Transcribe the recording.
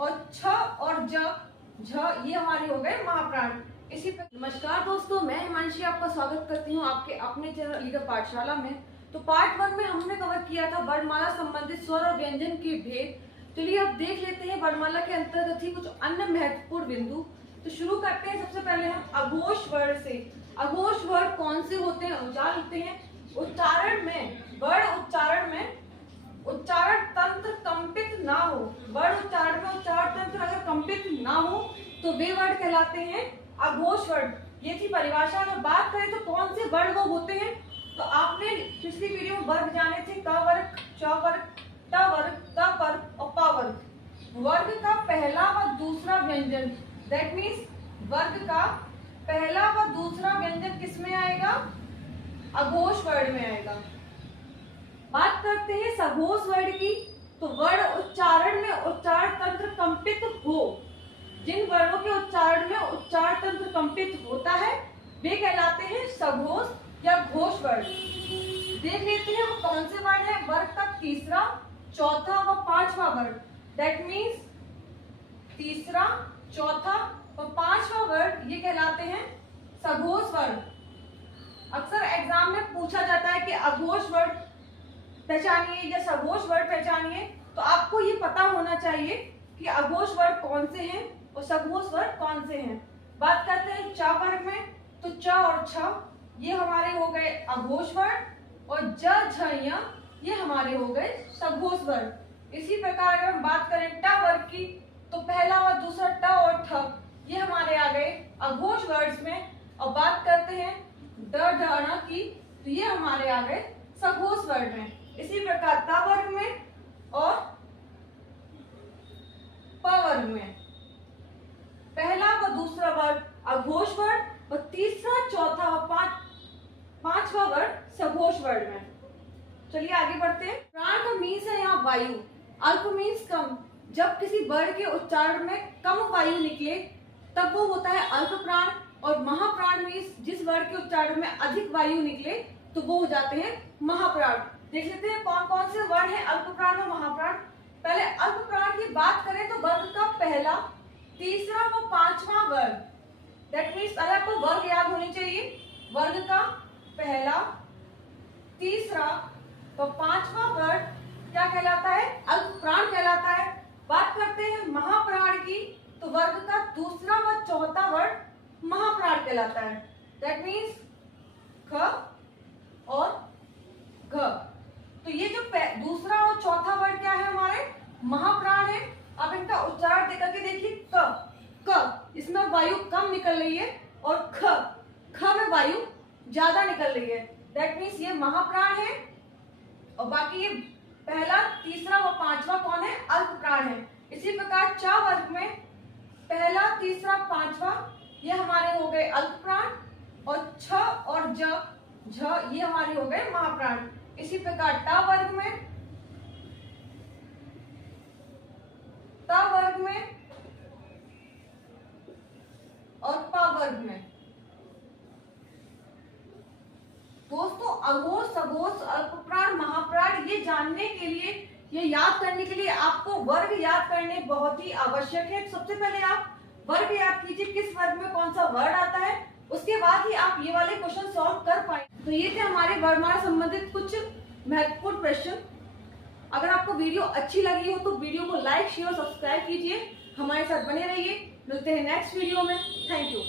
और छ और ज झ ये हमारे हो गए महाप्राण। इसी पे नमस्कार दोस्तों, मैं हिमांशी आपका स्वागत करती हूँ आपके अपने चैनल लीडर पाठशाला में। तो पार्ट 1 में हमने कवर किया था वर्णमाला संबंधित स्वर और व्यंजन के भेद। चलिए अब देख लेते हैं वर्णमाला के अंतर्गत ही कुछ अन्य महत्वपूर्ण बिंदु। तो शुरू करते हैं सबसे पहले हम अघोष वर्ण से। अघोष वर्ण कौन से होते हैं, उच्चार होते हैं उच्चारण में, वर्ण उच्चारण में उच्चारण तंत्र कंपित ना हो। वर्ण उच्चारण में उच्चारण तंत्र अगर कंपित ना हो तो वे वर्ण कहलाते हैं अघोष वर्ण। ये थी परिभाषा। अगर बात करें तो कौन से वर्ण वो होते हैं, तो आपने पिछली वीडियो में वर्ग जाने थे, क वर्ग, च वर्ग, ट वर्ग, त वर्ग और प वर्ग। वर्ग का पहला व दूसरा व्यंजन, दैट मीन्स वर्ग का पहला व दूसरा व्यंजन किस में आएगा, अघोष वर्ण में आएगा। बात करते हैं सघोष वर्ण की। तो वर्ण उच्चारण में उच्चारण तंत्र कंपित हो, जिन वर्णों के उच्चारण में उच्चारण तंत्र कंपित होता है वे कहलाते हैं सघोष या घोष वर्ण। देख लेते हैं वो कौन से वर्ण है। वर्ग का तीसरा, चौथा व पांचवा वर्ण, दैट मीन्स तीसरा, चौथा व पांचवा वर्ण ये कहलाते हैं सघोष वर्ण। अक्सर एग्जाम में पूछा जाता है कि अघोष वर्ण पहचानिए या सघोष वर्ण पहचानिए, तो आपको ये पता होना चाहिए कि अघोष वर्ण कौन से हैं और सघोष वर्ण कौन से हैं। बात करते हैं च वर्ग में। तो च और छ ये हमारे हो गए अघोष वर्ण और ज झ य ये हमारे हो गए सघोष वर्ण। इसी प्रकार अगर हम बात करें ट वर्ग की, तो पहला व दूसरा ट और ठ ये हमारे आ गए अघोष वर्ड में। और बात करते हैं ड ढ ण की, तो ये हमारे आ गए सघोष वर्ण में। इसी प्रकार ता वर्ग में और प वर्ग में पहला व दूसरा वर्ण अघोष वर्ण और तीसरा, चौथा व पांचवा वर्ण सघोष वर्ण में। चलिए आगे बढ़ते हैं। प्राण का मीन्स है यहाँ वायु, अल्प मीन्स कम। जब किसी वर्ण के उच्चारण में कम वायु निकले तब वो होता है अल्प प्राण, और महाप्राण मीन्स जिस वर्ण के उच्चारण में अधिक वायु निकले तो वो हो जाते हैं महाप्राण। देख लेते हैं कौन कौन से वर्ण है अल्प प्राण और महाप्राण। पहले अल्प प्राण की बात करें तो वर्ग का पहला, तीसरा व पांचवा वर्ण, दैट मीन्स पहले आपको वर्ग याद होनी चाहिए। वर्ग का पहला, तीसरा व पांचवा वर्ण क्या कहलाता है, अल्प प्राण कहलाता है। बात करते हैं महाप्राण की, तो वर्ग का दूसरा व चौथा वर्ण महाप्राण कहलाता है, दैट मीन्स ख और घ। तो ये जो दूसरा और चौथा वर्ड क्या है, हमारे महाप्राण है। अब इनका उच्चारण देकर के देखिए, क इसमें वायु कम निकल रही है और ख में वायु ज्यादा निकल रही है, दैट मीन्स ये महाप्राण है। और बाकी ये पहला, तीसरा व पांचवा कौन है, अल्प प्राण है। इसी प्रकार च वर्ग में पहला, तीसरा, पांचवा ये हमारे हो गए अल्प प्राण, और छ और झ ये हमारे हो गए महाप्राण। इसी प्रकार ट वर्ग में और प वर्ग में। दोस्तों अघोष, सघोष, अल्पप्राण, महाप्राण ये जानने के लिए, ये याद करने के लिए आपको वर्ग याद करने बहुत ही आवश्यक है। सबसे पहले आप वर्ग याद कीजिए, किस वर्ग में कौन सा वर्ड आता है, उसके बाद ही आप ये वाले क्वेश्चन सॉल्व कर पाएंगे। तो ये थे हमारे वर्णमाला संबंधित कुछ महत्वपूर्ण प्रश्न। अगर आपको वीडियो अच्छी लगी हो तो वीडियो को लाइक, शेयर और सब्सक्राइब कीजिए। हमारे साथ बने रहिए। मिलते हैं नेक्स्ट वीडियो में। Thank you.